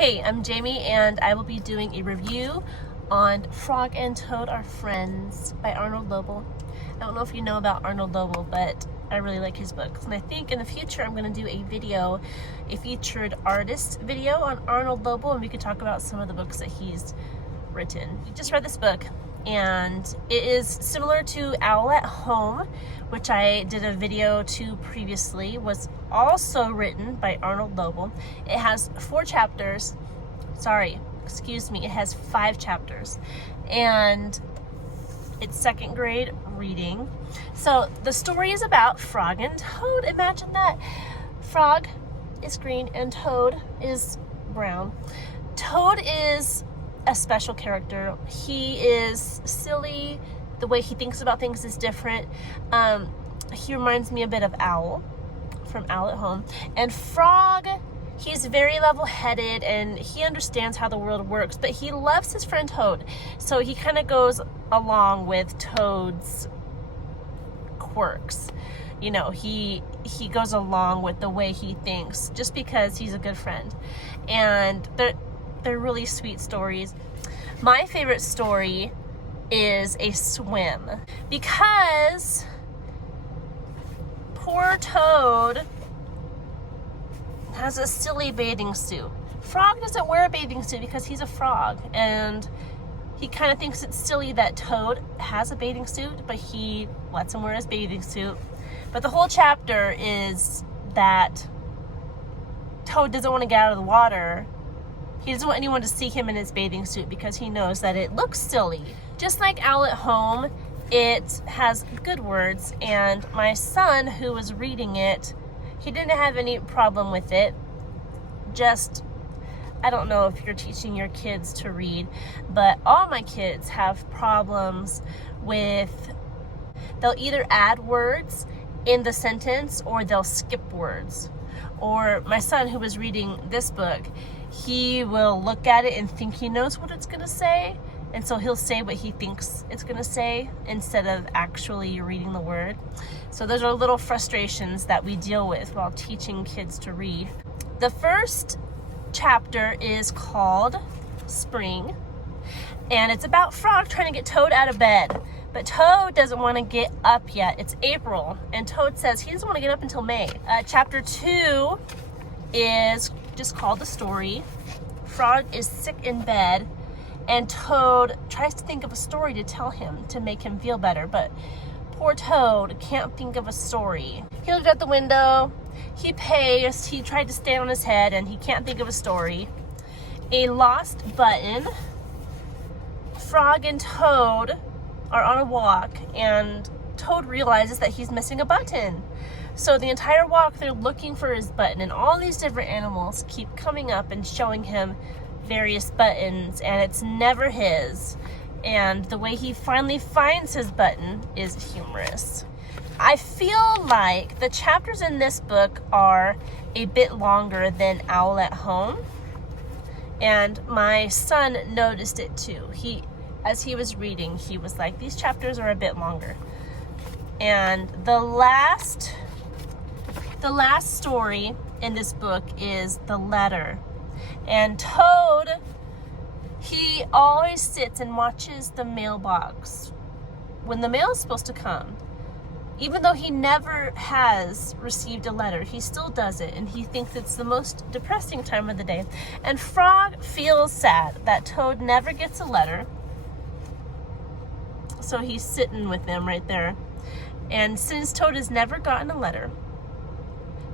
Hey, I'm Jamie and I will be doing a review on Frog and Toad Are Friends by Arnold Lobel. I don't know if you know about Arnold Lobel, but I really like his books. And I think in the future I'm going to do a featured artist video on Arnold Lobel, and we could talk about some of the books that he's written. I just read this book and it is similar to Owl at Home, which I did a video to previously, was also written by Arnold Lobel. It has 4 chapters. It has 5 chapters. And it's second grade reading. So the story is about Frog and Toad. Imagine that. Frog is green and Toad is brown. Toad is a special character. He is silly. The way he thinks about things is different. He reminds me a bit of Owl from Owl at Home. And Frog, he's very level-headed and he understands how the world works, but he loves his friend Toad. So he kind of goes along with Toad's quirks. You know, he goes along with the way he thinks just because he's a good friend. And they're really sweet stories. My favorite story is a swim, because poor Toad has a silly bathing suit. Frog doesn't wear a bathing suit because he's a frog, and he kind of thinks it's silly that Toad has a bathing suit, but he lets him wear his bathing suit. But the whole chapter is that Toad doesn't want to get out of the water. He doesn't want anyone to see him in his bathing suit because he knows that it looks silly. Just like Owl at Home, it has good words, and my son, who was reading it, he didn't have any problem with it. Just, I don't know if you're teaching your kids to read, but all my kids have problems with, they'll either add words in the sentence or they'll skip words. Or my son, who was reading this book, he will look at it and think he knows what it's going to say, and so he'll say what he thinks it's going to say instead of actually reading the word. So those are little frustrations that we deal with while teaching kids to read. The first chapter is called Spring, and it's about Frog trying to get Toad out of bed. But Toad doesn't want to get up yet. It's April, and Toad says he doesn't want to get up until May. Chapter 2 is just called The Story. Frog is sick in bed, and Toad tries to think of a story to tell him to make him feel better, but poor Toad can't think of a story. He looked out the window, he paced, he tried to stay on his head, and he can't think of a story. A lost button. Frog and Toad are on a walk, and Toad realizes that he's missing a button. So the entire walk they're looking for his button, and all these different animals keep coming up and showing him various buttons, and it's never his. And the way he finally finds his button is humorous. I feel like the chapters in this book are a bit longer than Owl at Home, and my son noticed it too. As he was reading, he was like, these chapters are a bit longer. And the last story in this book is The Letter. And Toad, he always sits and watches the mailbox when the mail is supposed to come. Even though he never has received a letter, he still does it, and he thinks it's the most depressing time of the day. And Frog feels sad that Toad never gets a letter, so he's sitting with them right there. And since Toad has never gotten a letter,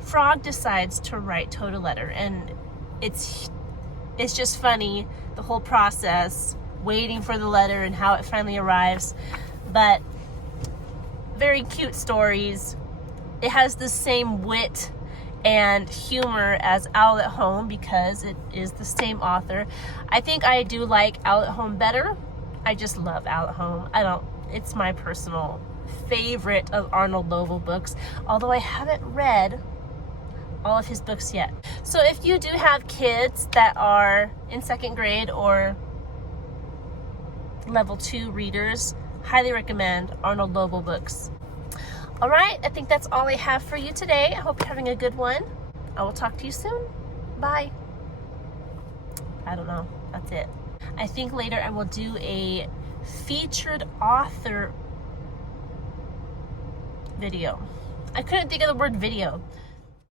Frog decides to write Toad a letter, and it's just funny, the whole process, waiting for the letter and how it finally arrives. But very cute stories. It has the same wit and humor as Owl at Home because it is the same author. I think I do like Owl at Home better. I just love Owl at Home. It's my personal favorite of Arnold Lobel books, although I haven't read all of his books yet. So if you do have kids that are in second grade or level 2 readers, highly recommend Arnold Lobel books. All right, I think that's all I have for you today. I hope you're having a good one. I will talk to you soon. Bye. I don't know. That's it. I think later I will do a featured author video. I couldn't think of the word video.